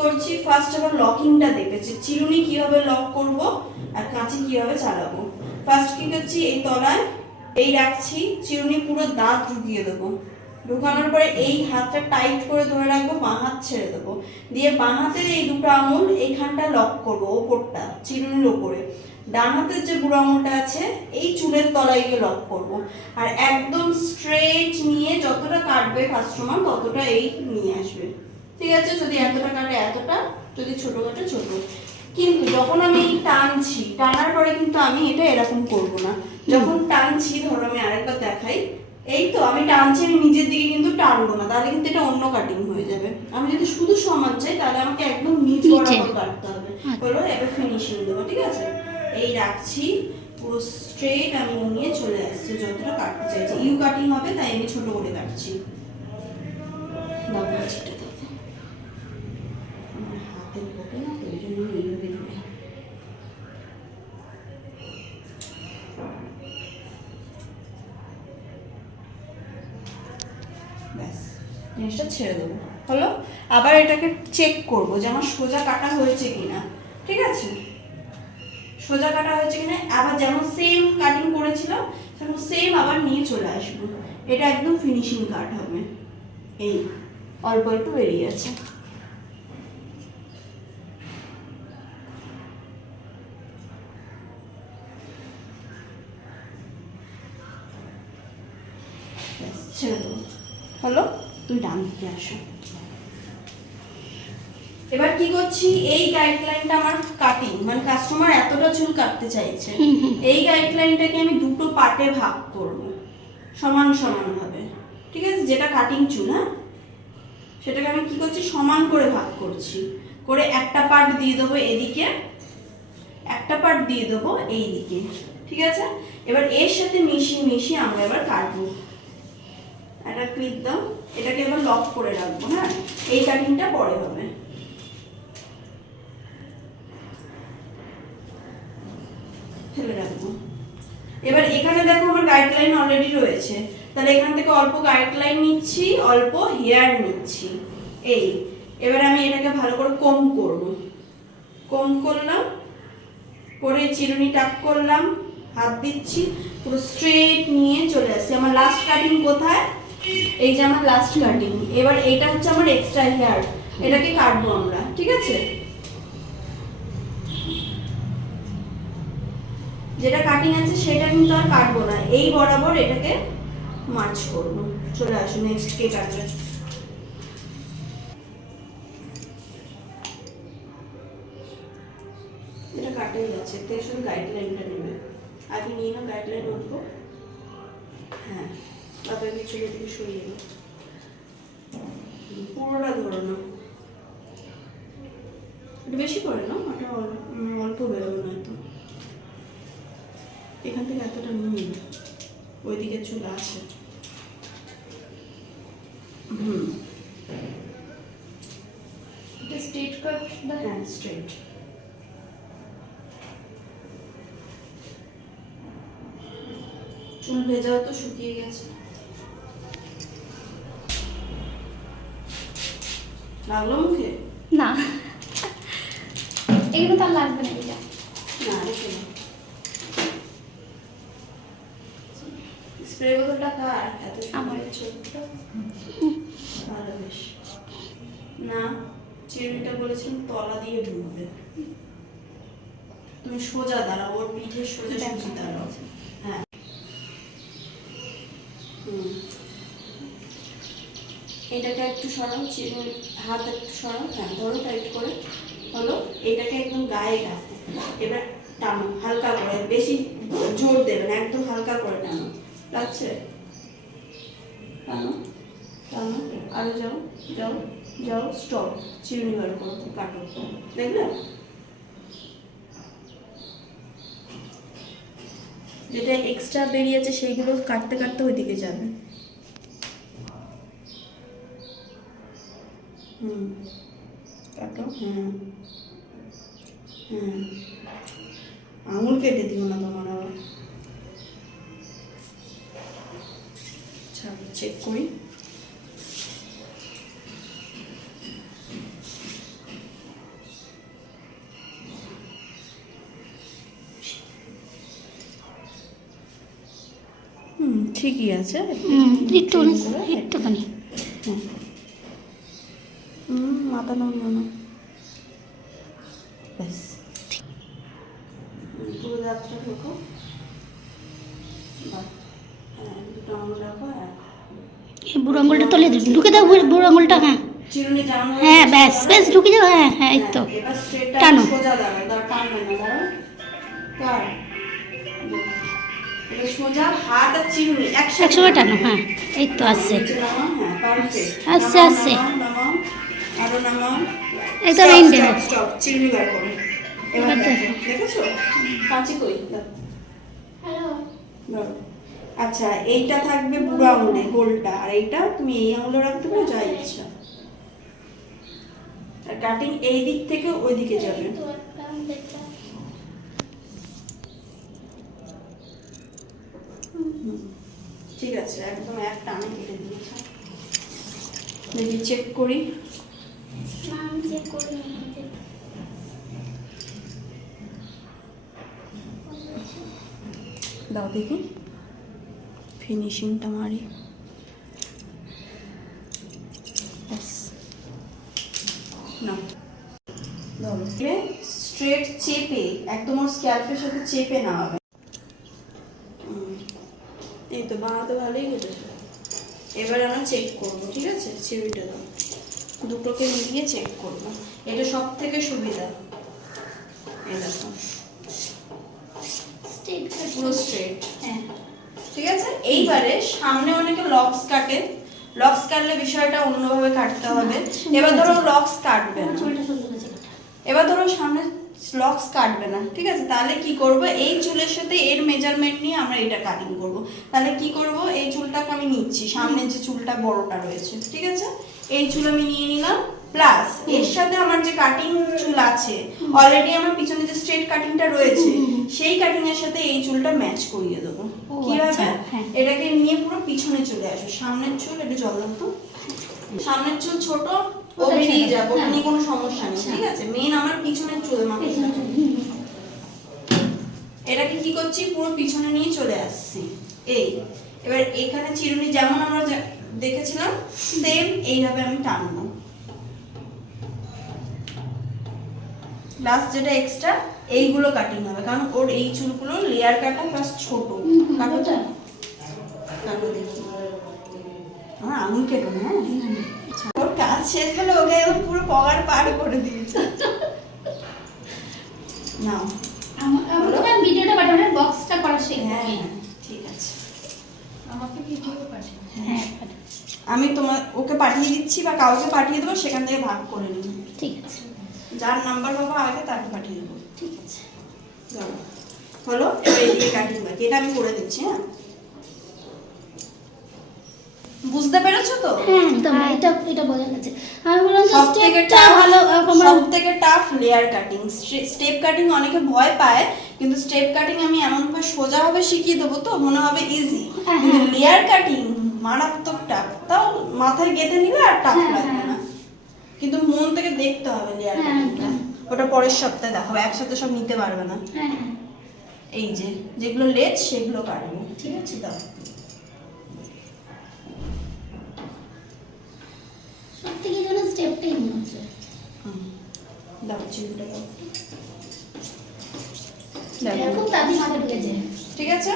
করছি ফার্স্ট আবার লকিংটা দেখেছি, চিরুনি কিভাবে লক করব আর কাঁচি কিভাবে চালাবো। ফার্স্ট কি করছি, এই তলায় এই রাখছি, চিরুনি পুরো দাঁত ঢুকিয়ে দেবো। ঢুকানোর পরে এই হাতটা টাইট করে ধরে রাখবো, বাঁ হাত ছেড়ে দেবো, দিয়ে বাঁ হাতের এই দুটো আঙুল এইখানটা লক করবো, ওপরটা চিরুনির ওপরে। ডান হাতের যে বুড়ো আঙুলটা আছে এই চুলের তলায় গিয়ে লক করবো। আর একদম স্ট্রেট নিয়ে যতটা কাটবে কাস্টমার ততটা এই নিয়ে আসবে, ঠিক আছে? যদি এতটা কাটে এতটা, যদি ছোট কাটে ছোট। কিন্তু যখন আমি টানছি, টানার পরে কিন্তু আমি এটা এরকম করব না। যখন টানছি, ধরো আমি আরেকবার দেখাই, এই তো আমি টানছি, আমি নিজের দিকে কিন্তু টানবো না, তাহলে কিন্তু এটা অন্য কাটিং হয়ে যাবে। আমি যদি শুধু সমান চাই তাহলে আমাকে একদম নিচ বরাবর কাটতে হবে। বলো এবার ফিনিশিং দেবো, ঠিক আছে? এই রাখছি পুরো স্ট্রেট, আমি নিয়ে চলে আসছি যতটা কাটতে চাইছি। ইউ কাটিং হবে তাই আমি ছোট করে কাটছি। দাও কাঁচিটা দাও, আমার হাতের পকে না তো ওই জন্য এইভাবে ধরে। ব্যাস, জিনিসটা ছেড়ে দেবো, হলো। আবার এটাকে চেক করবো যে আমার সোজা কাটা হয়েছে কিনা, ঠিক আছে? সোজা কাটা হয়েছে কিনা, আবার যেমন সেম কাটিং করেছিলাম সেম আবার নিয়ে চলে আসবো। এটা একদম ফিনিশিং কাট হবে। এই অল্প একটু বেরিয়ে আছে, ছেড়ে দেবো, হলো। তুই ডান দিকে আসো। এবার কি করছি, এই গাইডলাইনটা আমার কাটিং, মানে কাস্টমার এতটা চুল কাটতে চাইছে, এই গাইডলাইনটাকে আমি দুটো পার্টে ভাগ করব সমান সমান ভাবে, ঠিক আছে? যেটা কাটিং চুল, হ্যাঁ, সেটাকে আমি কি করছি, সমান করে ভাগ করছি। করে একটা পার্ট দিয়ে দেবো এদিকে, একটা পার্ট দিয়ে দেবো এই দিকে, ঠিক আছে? এবার এর সাথে মিশিয়ে মিশিয়ে আমরা এবার কাটবো। একটা ক্লিপ দাও, এটাকে এবার লক করে রাখবো, হ্যাঁ? এই কাটিংটা পরে হবে। ফেলে রাখবো। এবার এখানে দেখো আমার গাইডলাইন অলরেডি রয়েছে, তাহলে এখান থেকে অল্প গাইডলাইন নিচ্ছি, অল্প হেয়ার নিচ্ছি। এই এবার আমি এটাকে ভালো করে কম করব। কম করলাম, করে চিরুনি টাক করলাম, হাত দিচ্ছি, পুরো স্ট্রেট নিয়ে চলে আসছি। আমার লাস্ট কাটিং কোথায়? এই যে আমার লাস্ট কাটিং। এবার এটা হচ্ছে আমার এক্সট্রা হেয়ার, এটাকে কাটবো আমরা, ঠিক আছে? যেটা কাটিং আছে সেটা কিন্তু আর কাটবো না, এই বরাবর এটাকে মার্চ করবো। চলে আসো, নেক্সট কে কাটবে? এটা কাটাই যাচ্ছে, এতে শুধু গাইডলাইনটা নেবে। আগে নিয়ে না গাইডলাইন অল্প, হ্যাঁ, তারপরে পিছনে দিকে সরিয়ে নেবে, পুরোটা ধরো না, একটু বেশি করে না, ওটা অল্প বেরোবে না তো। এখান থেকে এতটা নিয়ে ওইদিকে চুল আছে, এটা স্ট্রেট কাট, হ্যাঁ স্ট্রেট। চুল ভেজাও তো শুকিয়ে গেছে, লাগলো মুখে? না এগুলো তো আর লাগবে না, এটা না রেখে দাও। স্প্রে বোতলটা কার? এত আমার ছোট্ট, ভালো বেশ। না, চিরুনিটা বলেছিলাম তলা দিয়ে ঢুকবে, তুমি সোজা দাঁড়াও, ওর পিঠে সোজা সুজি দাঁড়াও, হ্যাঁ। এটাকে একটু সরাও, চিরুনি হাত একটু সরাও, হ্যাঁ ধরো টাইট করে, হলো। এটাকে একদম গায়ে রাখো, এবার টানো হালকা করে, বেশি জোর দেবে না, একদম হালকা করে টানো। লাগছে? টানো টানো, আরো যাও যাও যাও, স্টপ। চিরুনি বার করো, কাটো, দেখবে? যেটা এক্সট্রা বেরিয়েছে সেইগুলো কাটতে কাটতে ওইদিকে যাবে। কাটো, হ্যাঁ হ্যাঁ, আঙুল কেটে দিও না তোমার আবার। আচ্ছা চেক করি, ঠিকই আছে। একটু একটুখানি মাথা নামিও না, ব্যাস। পুরো দাঁতটা ঢোকো, বাহ, হ্যাঁ দুটো আঙুল রাখো, হ্যাঁ বুড়ো আঙুলটা তলে ঢুকে দাও, বুড়ো আঙুলটা। হ্যাঁ চিরুনি যেমন হ্যাঁ, ব্যাস ব্যাস ঢুকে যাও। হ্যাঁ হ্যাঁ, এই তো এবার স্ট্রেটটা টানো। সোজা দাঁড়াও, টানবে না, দাঁড়াও, কার এটা সোজা, হাত আর চিরুনি একসঙ্গে টানো। হ্যাঁ এই তো আসছে, নিচে নামাও, হ্যাঁ পারফেক্ট, আসছে আসছে, নামাও, আরো নামাও, একদম এন্ডে। স্টপ, চিরুনি বার করো। এবার এবার দেখো, দেখো। দেখেছো কাঁচি কই, দাও, হ্যালো, ধরো। আচ্ছা এইটা থাকবে বুড়ো আঙুলে গোলটা, আর এইটা তুমি এই আঙুলে রাখতে পারো, যা ইচ্ছা। আর কাটিং এই দিক থেকে ওই দিকে যাবে। ঠিক আছে, একদম এক টানে কেটে দিয়েছে। দেখি চেক করি, দাও দেখি ফিনিশিংটা মারি, ব্যাস। না ধরো, স্ট্রেট চেপে একদম ওর স্ক্যাল্পের সাথে চেপে না হবে। এই তো বানাতে ভালোই কেটেছে। এবার আমরা চেক করবো, ঠিক আছে, চিরুনিটা দাও, দুটোকে মিলিয়ে চেক করবো, এটা সব থেকে সুবিধা। এই দেখো পুরো স্ট্রেট, হ্যাঁ ঠিক আছে। এইবারে সামনে অনেকে লক্স কাটে, লক্স কাটলে বিষয়টা অন্যভাবে কাটতে হবে। এবার ধরো লক্স কাটবে না, চুলটা সুন্দর আছে কাটা। এবার ধরো সামনে লক্স কাটবে না, ঠিক আছে, তাহলে কি করব, এই চুলের সাথে এর মেজারমেন্ট নিয়ে আমরা এটা কাটিং করব। তাহলে কি করব, এই চুলটাকে আমি নিচ্ছি, সামনে যে চুলটা বড়টা রয়েছে, ঠিক আছে, এই চুল আমি নিয়ে নিলাম, প্লাস এর সাথে আমার যে কাটিং চুল আছে অলরেডি আমার পিছনে যে স্ট্রেট কাটিংটা রয়েছে সেই কাটিং এর সাথে এই চুলটা ম্যাচ করিয়ে দেবো। কিভাবে, আচ্ছা, হ্যাঁ। এটাকে নিয়ে পুরো পিছনে চলে আসবে, সামনের চুল একটু জল দাও তো, সামনের চুল ছোট ও বেরিয়ে যাবো, ওটা নিয়ে কোনো সমস্যা নেই, ঠিক আছে। মেন আমার পিছনের চুল মাপতে হবে। এটাকে কি করছি, পুরো পিছনে নিয়ে চলে আসছি, এই। এবার এখানে চিরুনি যেমন আমরা দেখেছিলাম সেম এইভাবে আমি টানবো, লাস্ট যেটা এক্সট্রা এইগুলো কাটিং হবে, কারণ ওর এই চুলগুলো লেয়ার কাটা প্লাস ছোট। কাটো তো, কাটো দেখি, আমার আঙুল কেটো না, হ্যাঁ ওর কাজ শেষ হলে ওকে এখন পুরো পগার পার করে দিয়েছে। নাও, আমাকে ভিডিওটা পাঠানো, বক্সটা করা শেখ। হ্যাঁ ঠিক আছে, আমাকে ভিডিও পাঠানো। হ্যাঁ আমি ওকে পাঠিয়ে দিচ্ছি বা কাউকে পাঠিয়ে দেবো, সেখান থেকে ভাগ করে নিন, ঠিক আছে, যার নাম্বার পাবো আগে তাকে পাঠিয়ে দেবো। ঠিক আছে। হলো, এবার এদিকে কাটিং বাকি, এটা আমি করে দিচ্ছি। হ্যাঁ বুঝতে পেরেছো তো? হ্যাঁ একদম, এটা বোঝা গেছে। আমি বললাম যে সবথেকে স্টেপটা ভালো, সবথেকে tough layer cutting. Step cutting অনেকে ভয় পায়, কিন্তু স্টেপ কাটিং আমি এমন ভাবে সোজা ভাবে শিখিয়ে দেবো তো মনে হবে ইজি, কিন্তু লেয়ার কাটিং মারাত্মক টাফ। তাও মাথায় গেঁথে নিলে আর টাফ লাগবে না, কিন্তু মন থেকে দেখতে হবে লেয়ার কাটিংটা। ওটা পরের সপ্তাহে দেখাবো, একসাথে সব নিতে পারবে না। হ্যাঁ এই যেগুলো লেজ সেগুলো কাটবো, ঠিক আছে। দাও, সবথেকে যেন স্টেপটাই মনে হচ্ছে। দাও চিরুনিটা দাও, খুব তাড়াতাড়ি মাথায় ঢুকেছে। ঠিক আছে।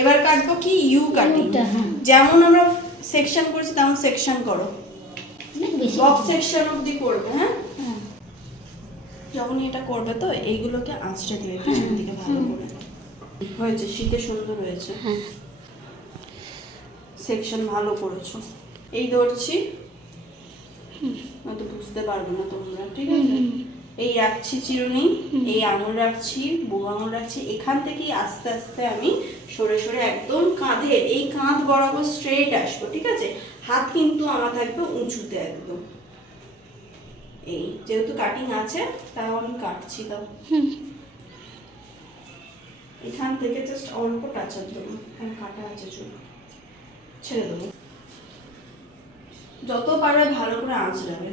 এবার কাটবো কি ইউ কাটিং, যেমন আমরা সেকশন করেছি তেমন সেকশন করো, অনেক বেশি বক্স সেকশন অবধি করবে। হ্যাঁ যখন এটা করবে তো এইগুলোকে আঁচড়ে দিবে পিছন দিকে ভালো করে। হয়েছে, শীতে সুন্দর হয়েছে, সেকশন ভালো করেছো। এই ধরছি, হয়তো বুঝতে পারবে না তোমরা, ঠিক আছে। এই রাখছি চিরুনি, এই আঙুল রাখছি, বুড়ো আঙুল রাখছি, এখান থেকেই আস্তে আস্তে আমি সরে সরে একদম কাঁধের এই কাঁধ বরাবর স্ট্রেট আসবো, ঠিক আছে। হাত কিন্তু আমার থাকবে উঁচুতে একদম। এই যেহেতু কাটিং আছে তাও আমি কাটছি, তাও এখান থেকে জাস্ট অল্প টাচার দেবো, এখানে কাটা আছে চুল, ছেড়ে দেবো। যত পারবে ভালো করে আঁচড়াবে,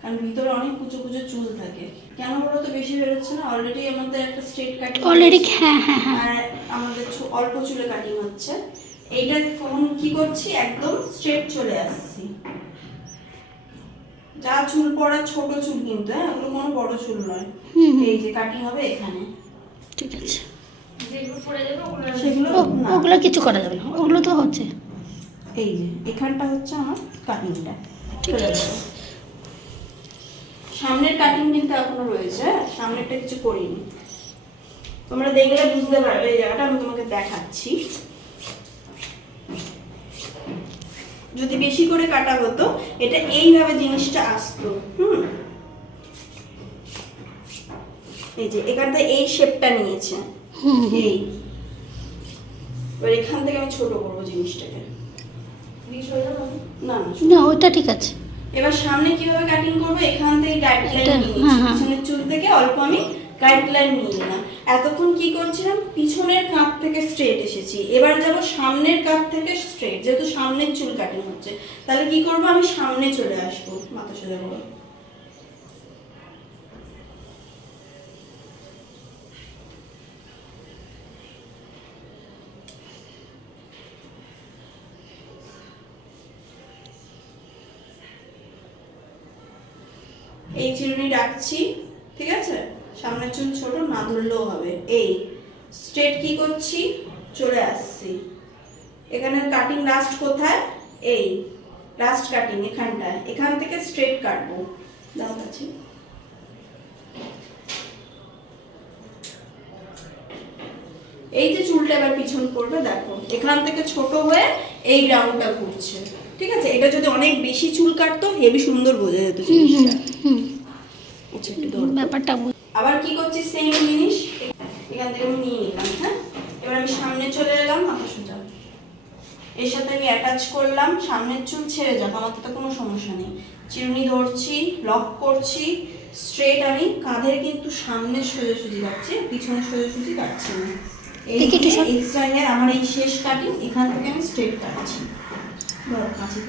কারণ ভিতরে অনেক কুচো কুচো চুল থাকে। কেন বলো তো বেশি বেরোচ্ছে না, অলরেডি আমাদের একটা স্ট্রেট কাটিং অলরেডি। হ্যাঁ হ্যাঁ হ্যাঁ, আর আমাদের অল্প চুলে কাটিং হচ্ছে। এইটা কখন কি করছি, একদম স্ট্রেট চলে আসছি। যা চুল পড়া ছোট চুল কিন্তু, হ্যাঁ, ওগুলো কোনো বড় চুল নয়। এই যে কাটিং হবে এখানে, ঠিক আছে। সেগুলো না, ওগুলো কিছু করা যাবে না, ওগুলো তো হচ্ছে। এই যে এখানটা হচ্ছে আমার কাটিংটা। ঠিক আছে। সামনের কাটিং কিন্তু এখনো রয়েছে, হ্যাঁ, সামনেরটা কিছু করিনি। তোমরা দেখলে বুঝতে পারবে, এই জায়গাটা আমি তোমাকে দেখাচ্ছি। যদি বেশি করে কাটা হতো, এটা এইভাবে জিনিসটা আসতো। এই যে এখানটা এই শেপটা নিয়েছে, এই এবার এখান থেকে আমি ছোট করবো জিনিসটাকে। না না, না ওইটা ঠিক আছে। এবার সামনে কিভাবে কাটিং করবো, এখান থেকে গাইডলাইন এটা, নিয়ে হ্যাঁ, হ্যাঁ। পিছনের চুল থেকে অল্প আমি গাইডলাইন নিয়ে নিলাম। এতক্ষণ কি করছিলাম, পিছনের কাঁধ থেকে স্ট্রেট এসেছি, এবার যাব সামনের কাঁধ থেকে স্ট্রেট। যেহেতু সামনের চুল কাটিং হচ্ছে, তাহলে কি করব, আমি সামনে চলে আসবো, মাথা সোজা করে। এই চিরুনি রাখছি, ঠিক আছে, সামনের চুল ছোট না ধরলেও হবে। এই স্ট্রেট কি করছি, চলে আসছি। এখানে কাটিং লাস্ট কোথায়, এই লাস্ট কাটিং এখানটায়, এখান থেকে স্ট্রেট কাটবো। দাও কাছে, এই যে চুলটা এবার পিছন করবে, দেখো এখান থেকে ছোট হয়ে এই রাউন্ডটা ঘুরছে, ঠিক আছে। এটা যদি অনেক বেশি চুল কাটতো, হেভি সুন্দর বোঝা যেত জিনিসটা। আচ্ছা, একটু ধরো। ব্যাপারটা আবার কি করছি, সেম জিনিস এখান থেকে আমি নিয়ে নিলাম, হ্যাঁ। এবার আমি সামনে চলে এলাম, মাথা সোজা। এর সাথে আমি অ্যাটাচ করলাম, সামনের চুল ছেড়ে যাক, আমার তো কোনো সমস্যা নেই। চিরুনি ধরছি, লক করছি, স্ট্রেট। আমি কাঁধের কিন্তু সামনে সোজাসুজি কাটছি, পিছনে সোজাসুজি কাটছি না। এই এক্সট্রা হেয়ার আমার এই শেষ কাটিং, এখান থেকে আমি স্ট্রেট কাটছি। ধরো কাছে,